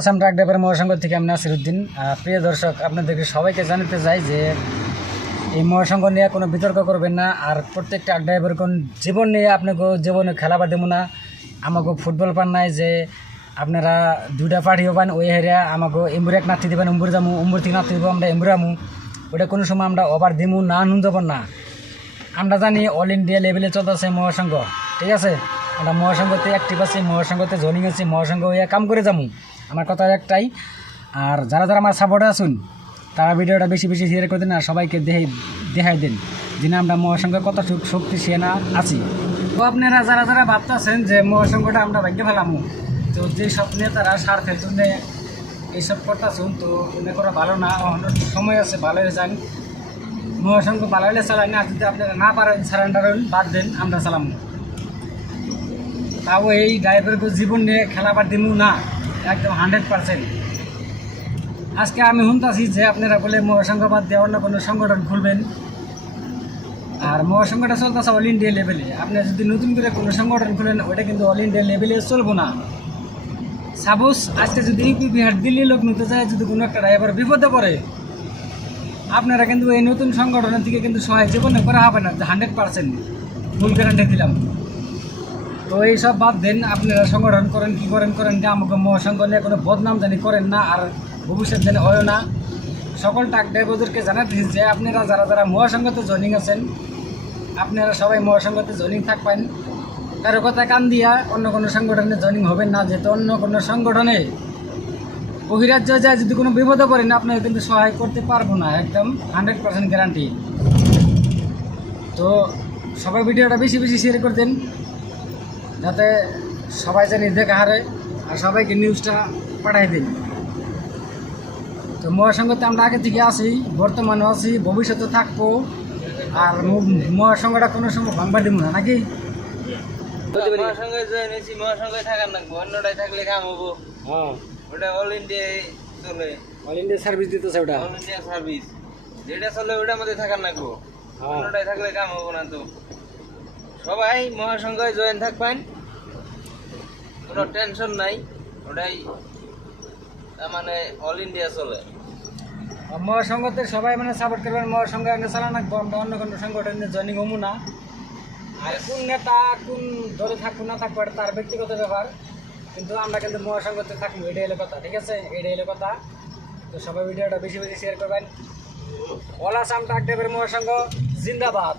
Assam truck driver মহাসংঘ থেকে আমি নাসিরউদ্দিন। প্রিয় দর্শক, আপনাদেরকে সবাইকে জানাতে চাই যে এই মহাসংঘ নিয়ে কোনো বিতর্ক করবেন না। আর প্রত্যেকটা ট্রাক ড্রাইভার কোন জীবন নিয়ে আপনাকে জীবনে খেলাবার দেবো না। আমাকে ফুটবল পান নাই যে আপনারা দুইটা পার্টিও পান ওই হেরিয়া আমাকে এম্বুর এক নাতি দেবেন, এম্বুর যাবো, এম্বুর থেকে নাতি দেবো, আমরা এম্বুরামু। ওটা কোনো সময় আমরা ওভার দিমু না, নুন দেবো না। আমরা জানি অল ইন্ডিয়া লেভেলে চলতেছে মহাসংঘ, ঠিক আছে। আমরা মহাসংঘতে অ্যাক্টিভ আছি, মহাসংঘতে জয়নিং আছি, মহাসংঘ হয়ে কাম করে যাবো। আমার কথা একটাই। আর যারা যারা আমার সাপোর্টে আসুন তারা ভিডিওটা বেশি বেশি শেয়ার করে দিন আর সবাইকে দেখাই দিন যে না আমরা মহাসংঘ কত শক্তিশালী আছি। তো আপনারা যারা যারা ভাবতেছেন যে মহাসংঘটা আমরা ভাগ্যে ফেলামু, তো যে সব নেতারা স্বার্থের জন্য এইসব করতেছুন, তো মনে করা ভালো না। সময় আছে, ভালো হয়ে যান। মহাসংঘ ভালো হলে চালাই না, যদি আপনারা না পারেন সারেন্ডার হন, বাদ দেন, আমরা চালামু। তাও এই ড্রাইভারকে জীবন নিয়ে খেলাবার দিমু না, একদম 100%। আজকে আমি শুনতেছি যে আপনারা বলে মহাসংঘ বাদ দিয়ে অন্য কোনো সংগঠন খুলবেন। আর মহাসংঘটা চলতেছে অল ইন্ডিয়া লেভেলে। আপনি যদি নতুন করে কোনো সংগঠন খুলেন, ওটা কিন্তু অল ইন্ডিয়া লেভেলে চলবো না। সাপোজ আজকে যদি ইউপি বিহার দিল্লি লোক নিতে যায়, যদি কোনো একটা ড্রাইভার বিপদে পড়ে, আপনারা কিন্তু এই নতুন সংগঠনের থেকে কিন্তু সহায় জীবনে করা হবে না, 100% ফুল গ্যারান্টি দিলাম। তো এইসব বাদ দেন, আপনারা সংগঠন করেন, কী করেন যে আমাকে মহাসংঘ নিয়ে কোনো বদনাম জানি করেন না, আর ভবিষ্যৎ জানি হয় না। সকল ট্রাক ড্রাইভারদেরকে জানাতে যে আপনারা যারা যারা মহাসংঘতে জয়নিং আছেন, আপনারা সবাই মহাসংঘতে জয়নিং থাকবেন। কারো কথা কান দিয়া অন্য কোনো সংগঠনে জয়নিং হবেন না, যেহেতু অন্য কোনো সংগঠনে বহিরাজ্য যায় যদি কোনো বিপদে পড়েন, আপনারা কিন্তু সহায় করতে পারবো না, একদম 100% গ্যারান্টি। তো সবাই ভিডিওটা বেশি বেশি শেয়ার করে দেন, যাতে সবাই জানি দেখা হারে, আর সবাইকে নিউজটা পাঠাই দিন। তো মহাসংঘতে আমরা আগে থেকে আছি, বর্তমানে আছি, ভবিষ্যতে থাকবো। আর মহাসংঘটা কোনো সময় ভাঙবা দিব না, নাকি? মহাসংঘে জয়েন হয়েছি, মহাসংঘে থাকার লাগবো, অন্যটাই থাকলে কাম হবো। হ্যাঁ, ওটা অল ইন্ডিয়ায় চলে, অল ইন্ডিয়া সার্ভিস দিতেছে ওটা। অল ইন্ডিয়া সার্ভিস যেটা চলে ওটার মধ্যে থাকার লাগবো, অন্যটাই থাকলে কাম হবো না। তো সবাই মহাসংঘে জয়েন থাকবেন, কোনো টেনশন নাই। ওটাই তার মানে অল ইন্ডিয়া চলে। মহাসংঘতে সবাই মানে সাপোর্ট করবেন, মহাসংঘ আমরা চালান রাখবো, আমরা অন্য কোনো সংগঠনে জয়নিং হবো না। আর কোন নেতা কোন দলে থাকবো না থাকবো এটা তার ব্যক্তিগত ব্যাপার, কিন্তু আমরা কিন্তু মহাসংঘতে থাকবো, এটাই হলো কথা, ঠিক আছে, এটাই হলো কথা। তো সবাই ভিডিওটা বেশি বেশি শেয়ার করবেন। অল আসাম ট্রাক ড্রাইভার মহাসংঘ জিন্দাবাদ।